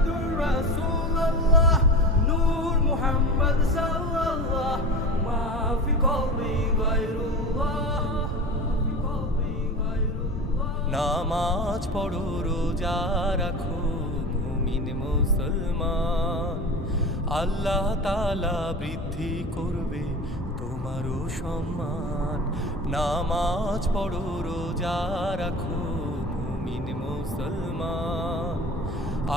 মুহাম্মাদুর রাসূলুল্লাহ নূর মুহাম্মদ সাল্লাল্লাহ মা ফি কলবি গায়রুল্লাহ নামাজ পড়ো রোজা রাখো মুমিন মুসলমান আল্লাহ তাআলা বৃদ্ধি করবে তোমারও সম্মান নামাজ পড়ো রোজা রাখো মুমিন মুসলমান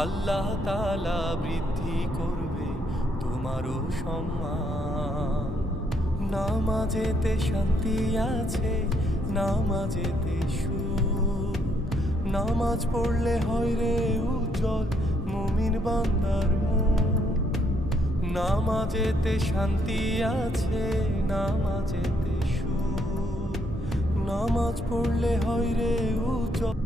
আল্লাহ তাআলা বৃদ্ধি করবে তোমারও সম্মান নামাজেতে শান্তি আছে নামাজেতে সুখ নামাজ পড়লে হয় রে উজ্জ্বল মুমিন বান্দার মুখ নামাজেতে শান্তি আছে নামাজেতে সুখ নামাজ পড়লে হয় রে উজ্জ্বল